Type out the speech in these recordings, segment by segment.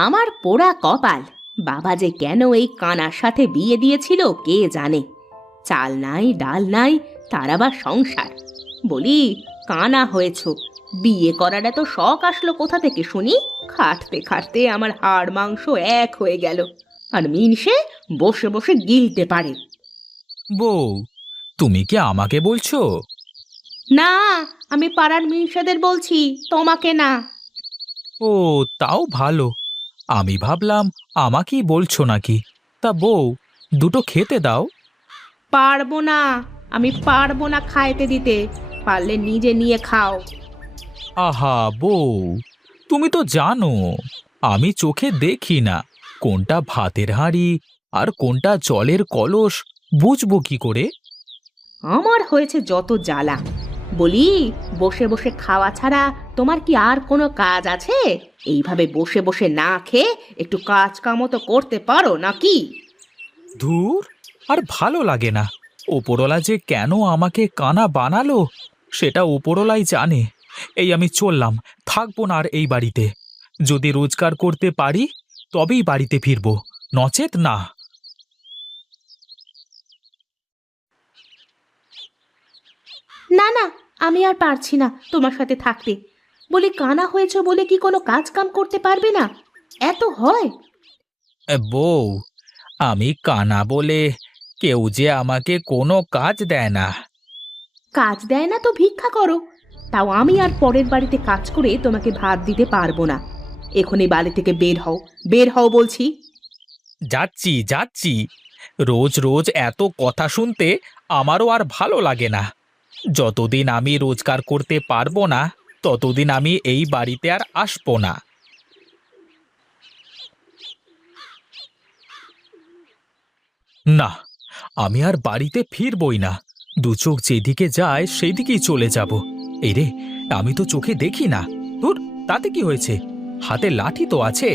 আমার পোড়া কপাল। বাবা যে কেন এই কানার সাথে বিয়ে দিয়েছিল কে জানে। চাল নাই ডাল নাই, তার আবার সংসার। বলি, কানা হয়েছ, বিয়ে করার এত শখ আসলো কোথা থেকে শুনি? খাটতে খাটতে আমার হাড় মাংস এক হয়ে গেল, আর মিনসে বসে বসে গিলতে পারে। বউ, তুমি কি আমাকে বলছো? না, আমি পাড়ার মিনসেদের বলছি, তোমাকে না। ও, তাও ভালো। আমি ভাবলাম আমাকেই বলছো নাকি। তা বউ, দুটো খেতে দাও। পারবো না, আমি পারবো না খাইতে দিতে। পারলে নিজে নিয়ে খাও। আহা বউ, তুমি তো জানো আমি চোখে দেখি না কোনটা ভাতের হাঁড়ি আর কোনটা জলের কলস, বুঝবো কি করে? আমার হয়েছে যত জ্বালা। বলি, বসে বসে খাওয়া ছাড়া তোমার কি আর কোনো কাজ আছে? এইভাবে বসে বসে না খেয়ে একটু কাজ কামও তো করতে পারো নাকি? ধুর, আর ভালো লাগে না। ওপরওয়ালা যে কেন আমাকে কানা বানালো সেটা ওপরওয়ালাই জানে। এই আমি চললাম, থাকবো না আর এই বাড়িতে। যদি রোজগার করতে পারি তবেই বাড়িতে ফিরবো, নচেত না। না না, আমি আর পারছি না তোমার সাথে থাকতে। বলি, কানা হয়েছে বলে কি কোনো কাজ কাম করতে পারবে না? এত হয়? বউ, আমি কানা বলে কেউ যে আমাকে কোনো কাজ দেয় না। কাজ দেয় না তো ভিক্ষা করো। তাও আমি আর পরের বাড়িতে কাজ করে তোমাকে ভাত দিতে পারবো না। এখনই বাড়ি থেকে বের হও, বের হও বলছি। যাচ্ছি যাচ্ছি। রোজ রোজ এত কথা শুনতে আমারও আর ভালো লাগে না। যতদিন আমি রোজগার করতে পারবো না ততদিন আমি এই বাড়িতে আর আসবো না। না, আমি আর বাড়িতে ফিরবই না। দু চোখ যেদিকে যায় সেই দিকেই চলে যাব। এই রে, আমি তো চোখে দেখি না। ধুর, তাতে কি হয়েছে? হাতে লাঠি তো আছে।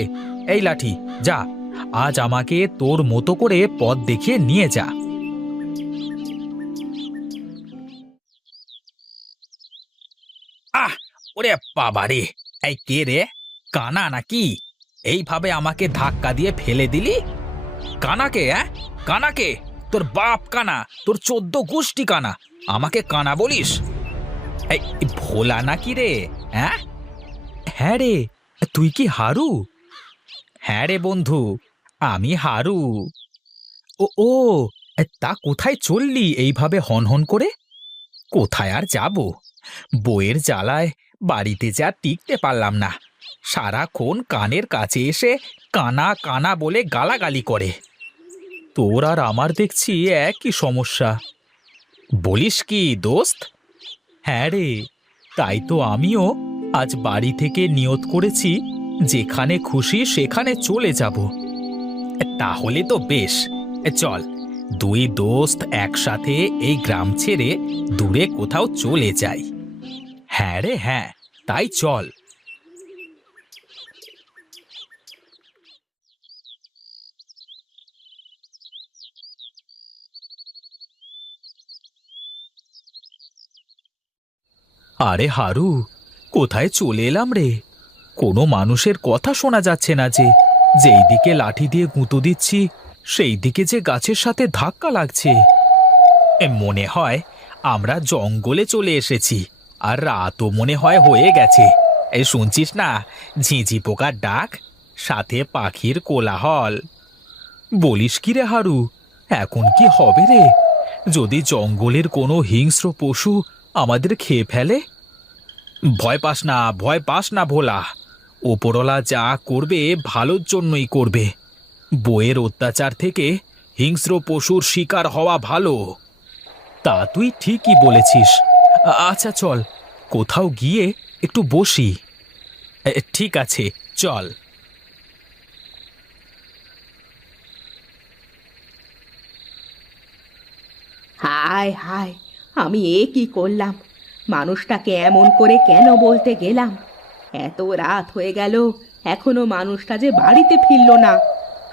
এই লাঠি, যা, আজ আমাকে তোর মতো করে পথ দেখিয়ে নিয়ে যা। আহ, ওরে বাবা রে! এই কে রে? কানা নাকি? এইভাবে আমাকে ধাক্কা দিয়ে ফেলে দিলি? কানাকে, কানাকে? তোর বাপ কানা, তোর 14 গোষ্ঠী কানা, আমাকে কানা বলিস? এই ভোলা নাকি রে? হ্যাঁ, হ্যাঁ রে, তুই কি হারু? হ্যাঁ রে বন্ধু, আমি হারু। ও ও, তা কোথায় চললি এইভাবে হনহন করে? কোথায় আর যাব, বইয়ের জ্বালায় বাড়িতে যা টিকতে পারলাম না। সারাক্ষণ কানের কাছে এসে কানা কানা বলে গালাগালি করে। তোর আর আমার দেখছি একই সমস্যা। বলিস কি দোস্ত? হ্যাঁ রে, তাই তো আমিও আজ বাড়ি থেকে নিয়ত করেছি যেখানে খুশি সেখানে চলে যাব। তাহলে তো বেশ, চল দুই দোস্ত একসাথে এই গ্রাম ছেড়ে দূরে কোথাও চলে যাই। হ্যাঁ রে হ্যাঁ, তাই চল। আরে হারু, কোথায় চলে এলাম রে? কোনো মানুষের কথা শোনা যাচ্ছে না যে। যেই দিকে লাঠি দিয়ে গুঁতো দিচ্ছি সেই দিকে যে গাছের সাথে ধাক্কা লাগছে। মনে হয় আমরা জঙ্গলে চলে এসেছি, আর রাতও মনে হয় হয়ে গেছে। এই শুনছিস না, ঝিঁঝি পোকার ডাক, সাথে পাখির কোলাহল। বলিস কি রে হারু, এখন কি হবে রে যদি জঙ্গলের কোনো হিংস্র পশু আমাদের খেয়ে ফেলে? ভয় পাস না, ভয় পাস না ভোলা। ওপরওয়ালা যা করবে ভালোর জন্যই করবে। বইয়ের অত্যাচার থেকে হিংস্র পশুর শিকার হওয়া ভালো। তা তুই ঠিকই বলেছিস। আচ্ছা চল, কোথাও গিয়ে একটু বসি। ঠিক আছে, চল। হায় হায়, আমি এ কি করলাম? মানুষটাকে এমন করে কেন বলতে গেলাম? এত রাত হয়ে গেল, এখনো মানুষটা যে বাড়িতে ফিরল না।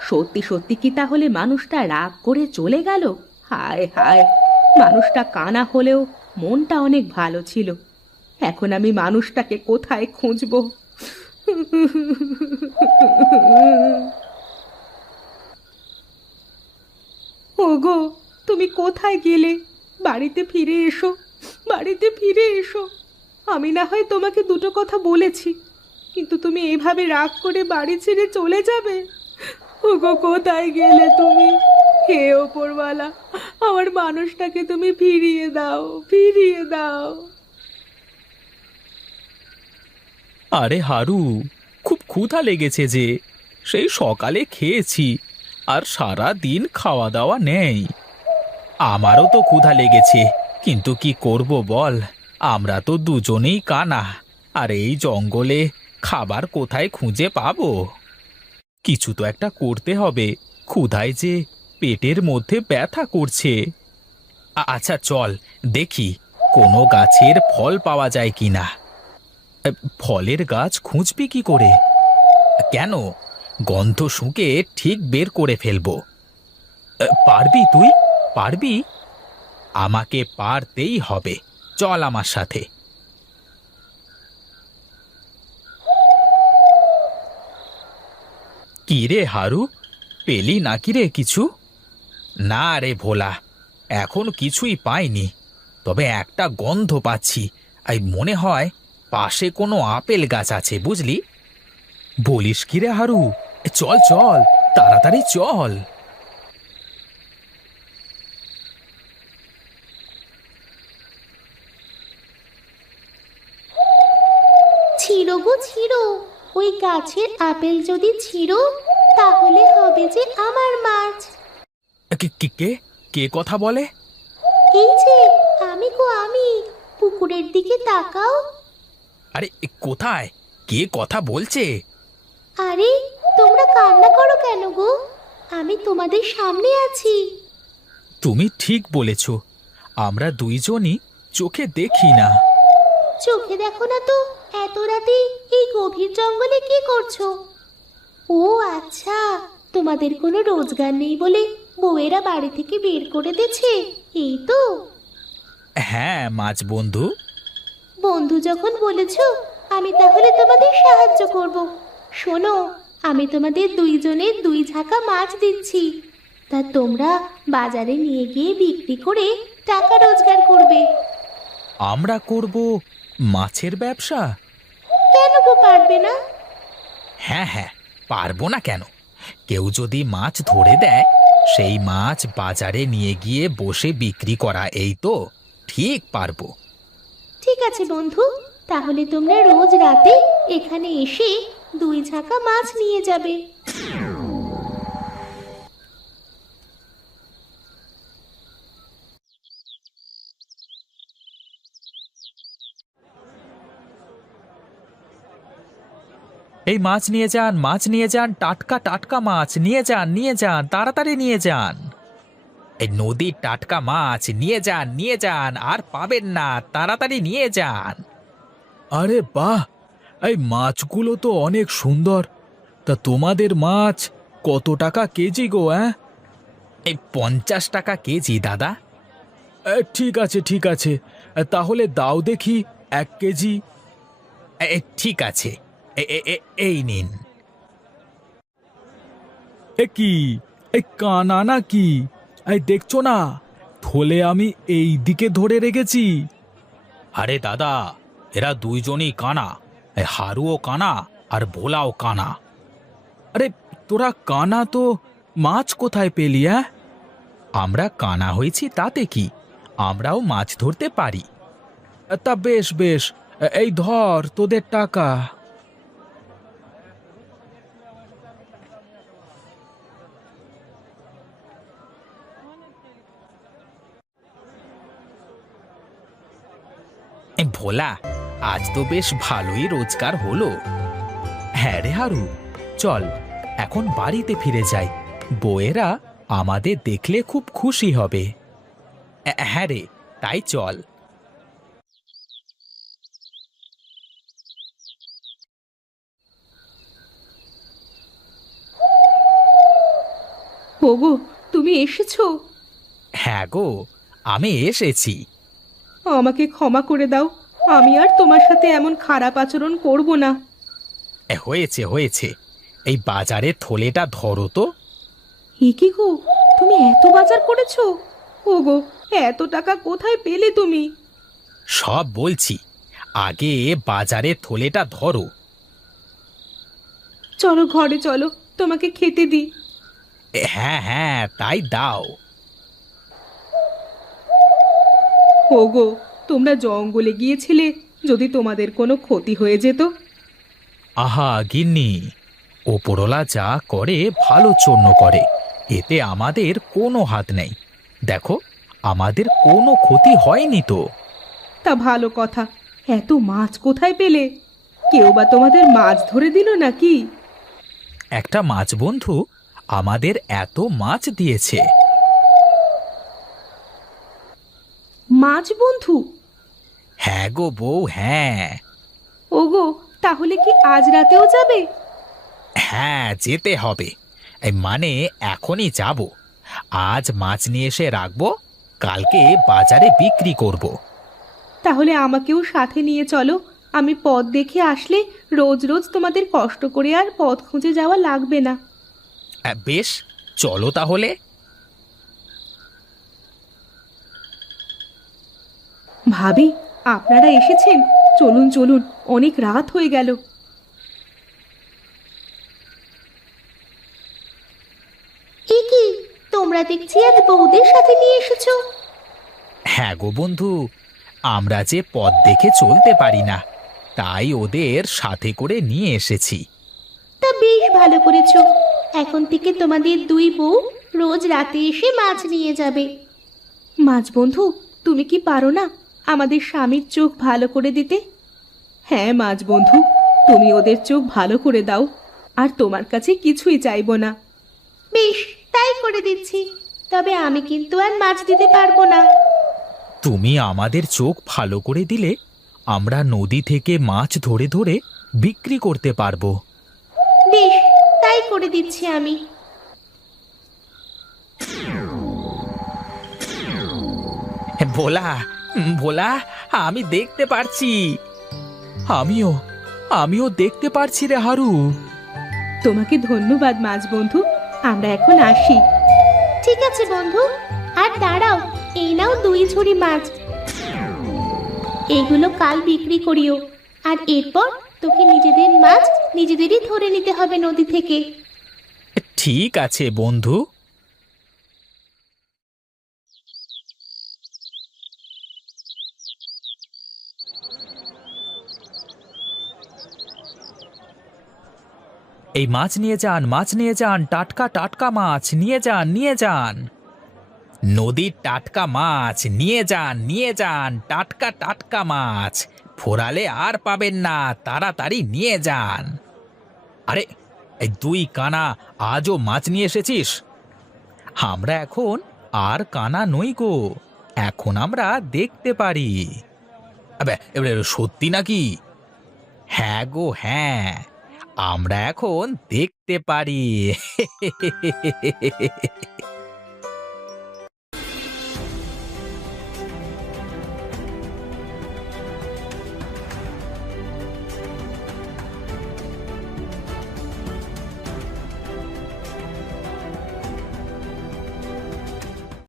সত্যি সত্যি কি তাহলে মানুষটা রাগ করে চলে গেল? হায় হায়, মানুষটা কানা হলেও মনটা অনেক ভালো ছিল। এখন আমি মানুষটাকে কোথায় খুঁজবো? ওগো, তুমি কোথায় গেলে? বাড়িতে ফিরে এসো, বাড়িতে ফিরে এসো। আমি না হয় তোমাকে দুটো কথা বলেছি, কিন্তু তুমি এভাবে রাগ করে বাড়ি ছেড়ে চলে যাবে? ওগো, কোথায় গেলে তুমি? হে ওপরওয়ালা, আমার মানুষটাকে তুমি ফিরিয়ে দাও, ফিরিয়ে দাও। আরে হারু, খুব ক্ষুধা লেগেছে যে, সেই সকালে খেয়েছি আর সারা দিন খাওয়া দাওয়া নেই। আমারও তো ক্ষুধা লেগেছে, কিন্তু কি করব বল, আমরা তো দুজনেই কানা, আর এই জঙ্গলে খাবার কোথায় খুঁজে পাবো? কিছু তো একটা করতে হবে, ক্ষুধায় যে পেটের মধ্যে ব্যথা করছে। আচ্ছা চল দেখি কোনো গাছের ফল পাওয়া যায় কিনা। ফলের গাছ খুঁজবি কি করে? কেন, গন্ধ শুঁকে ঠিক বের করে ফেলবো। পারবি তুই? পারবি? আমাকে পারতেই হবে, চল আমার সাথে। কি রে হারু, পেলি নাকি রে কিছু? না রে ভোলা, এখন কিছুই পাইনি, তবে একটা গন্ধ পাচ্ছি। এই মনে হয় পাশে কোনো আপেল গাছ আছে, বুঝলি? বলিস কি রে হারু, চল চল, তাড়াতাড়ি চল। ছিঁড়ো গো ছিঁড়ো, ওই গাছের আপেল যদি ছিঁড়ো, তাহলে হবে যে আমার মাছ। কে কে কে কে কথা বলে? এই যে আমি গো আমি, পুকুরের দিকে তাকাও। আরে কোথায়, কে কথা বলছে? আরে তোমরা কান্না করো কেন গো? আমি তোমাদের সামনে আছি। তুমি ঠিক বলেছ, আমরা দুইজনই চোখে দেখি না। চোখে দেখো না তো, এত রাতে এই গভীর জঙ্গলে কি করছো? ও আচ্ছা, তোমাদের কোনো রোজগার নেই বলে বউয়েরা বাড়ি থেকে বের করে দিয়েছে, এই তো? হ্যাঁ মাছ বন্ধু। বন্ধু যখন বলেছো, আমি তাহলে তোমাদের সাহায্য করব। শোনো, আমি তোমাদের দুইজনের 2 ঝাঁকা মাছ দিচ্ছি, তা তোমরা বাজারে নিয়ে গিয়ে বিক্রি করে টাকা রোজগার করবে। আমরা করব মাছের ব্যবসা? কেন গো পারবে না? হ্যাঁ হ্যাঁ, পারবো না কেন? কেউ যদি মাছ ধরে দেয়, সেই মাছ বাজারে নিয়ে গিয়ে বসে বিক্রি করা, এই তো ঠিক পারবো। ঠিক আছে বন্ধু, তাহলে তোমরা রোজ রাতে এখানে এসে 2 ঝাঁকা মাছ নিয়ে যাবে। এই মাছ নিয়ে যান, মাছ নিয়ে যান, টাটকা টাটকা মাছ নিয়ে যান, নিয়ে যান, তাড়াতাড়ি নিয়ে যান। এই নদীর টাটকা মাছ নিয়ে যান, নিয়ে যান, আর পাবেন না, তাড়াতাড়ি নিয়ে যান। আরে বাহ, এই মাছগুলো তো অনেক সুন্দর। তা তোমাদের মাছ কত টাকা কেজি গো? এই 50 টাকা কেজি দাদা। ঠিক আছে ঠিক আছে, তাহলে দাও দেখি 1 কেজি। ঠিক আছে, এই নিন। কি, এই কানা নাকি? এই দেখছো না, থলে আমি এই দিকে ধরে রেখেছি। আরে দাদা, এরা দুইজনই কানা, এই হারুও কানা আর ভোলাও কানা। আরে তোরা কানা তো মাছ কোথায় পেলি? আমরা কানা হয়েছি তাতে কি, আমরাও মাছ ধরতে পারি। তা বেশ বেশ, এই ধর তোদের টাকা। ভোলা, আজ তো বেশ ভালোই রোজগার হলো। হ্যাঁ রে হারু, চল এখন বাড়িতে ফিরে যাই, বউয়েরা আমাদের দেখলে খুব খুশি হবে। হ্যাঁ রে, তাই চল। ওগো, তুমি এসেছো? হ্যাঁ গো, আমি এসেছি। আমাকে ক্ষমা করে দাও, আমি আর তোমার সাথে এমন খারাপ আচরণ করব না। হয়েছে হয়েছে, এই বাজারের থলেটা ধরো তো। এ কি গো, তুমি এত বাজার করেছো? ওগো, এত টাকা কোথায় পেলে তুমি? সব বলছি, আগে বাজারের থলেটা ধরো। চলো ঘরে চলো, তোমাকে খেতে দিই। হ্যাঁ হ্যাঁ, তাই দাও। ওগো, তোমরা জঙ্গলে গিয়েছিলে, যদি তোমাদের কোনো ক্ষতি হয়ে যেত? আহা গিন্নি, ওপরওয়ালা যা করে ভালোর জন্য করে, এতে আমাদের কোনো হাত নেই। দেখো, আমাদের কোনো ক্ষতি হয়নি তো। তা ভালো কথা। এত মাছ কোথায় পেলে? কেউ বা তোমাদের মাছ ধরে দিল নাকি? একটা মাছ বন্ধু আমাদের এত মাছ দিয়েছে। মাছ বন্ধু? হ্যাঁ গো বউ, হ্যাঁ। ওগো, তাহলে কি আজ রাতেও যাবে? হ্যাঁ, যেতে হবে। এই মানে এখনই যাব। আজ মাছ নিয়ে এসে রাখবো, কালকে বাজারে বিক্রি করব। তাহলে আমাকেও সাথে নিয়ে চলো। আমি পথ দেখে আসলে রোজ রোজ তোমাদের কষ্ট করে আর পথ খুঁজে যাওয়া লাগবে না। বেশ, চলো তাহলে। ভাবি, আপনারা এসেছেন? চলুন চলুন, অনেক রাত হয়ে গেল। এ কি, তোমরা দেখছি আজ বউদের সাথে নিয়ে এসেছো? হ্যাঁ গো বন্ধু, আমরা যে পথ দেখে চলতে পারি না, তাই ওদের সাথে করে নিয়ে এসেছি। তা বেশ ভালো করেছো। এখন থেকে তোমাদের দুই বউ রোজ রাতে এসে মাছ নিয়ে যাবে। মাছ বন্ধু, তুমি কি পারো না আমাদের স্বামীর চোখ ভালো করে দিতে? হ্যাঁ মাছ বন্ধু, তুমি ওদের চোখ ভালো করে দাও, আর তোমার কাছে কিছুই চাইবো না। বেশ, তাই করে দিচ্ছি। তবে আমি কিন্তু আর মাছ দিতে পারবো না। তুমি আমাদের চোখ ভালো করে দিলে আমরা নদী থেকে মাছ ধরে ধরে বিক্রি করতে পারবো। বেশ, তাই করে দিচ্ছি আমি। ভোলা, ভোলা, আমি দেখতে পারছি। আমিও আমিও দেখতে পারছি রে হারু। তোমাকে ধন্যবাদ মাছ বন্ধু, আমরা এখন আসি। ঠিক আছে বন্ধু, আর দাঁড়াও, এই নাও 2 ঝুড়ি মাছ। এগুলো কাল বিক্রি করিও, আর এরপর তোকে নিজেদের মাছ নিজেদেরই ধরে নিতে হবে নদী থেকে। ঠিক আছে বন্ধু। এই মাছ নিয়ে যান, মাছ নিয়ে যান, টাটকা টাটকা মাছ নিয়ে যান, নিয়ে যান। নদীর টাটকা মাছ নিয়ে যান, নিয়ে যান, টাটকা টাটকা মাছ, ফোরালে আর পাবেন না, তাড়াতাড়ি নিয়ে যান। আরে, এই দুই কানা আজও মাছ নিয়ে এসেছিস? আমরা এখন আর কানা নই গো, এখন আমরা দেখতে পারি। এবারে সত্যি নাকি? হ্যাঁ গো হ্যাঁ, আমরা এখন দেখতে পারি।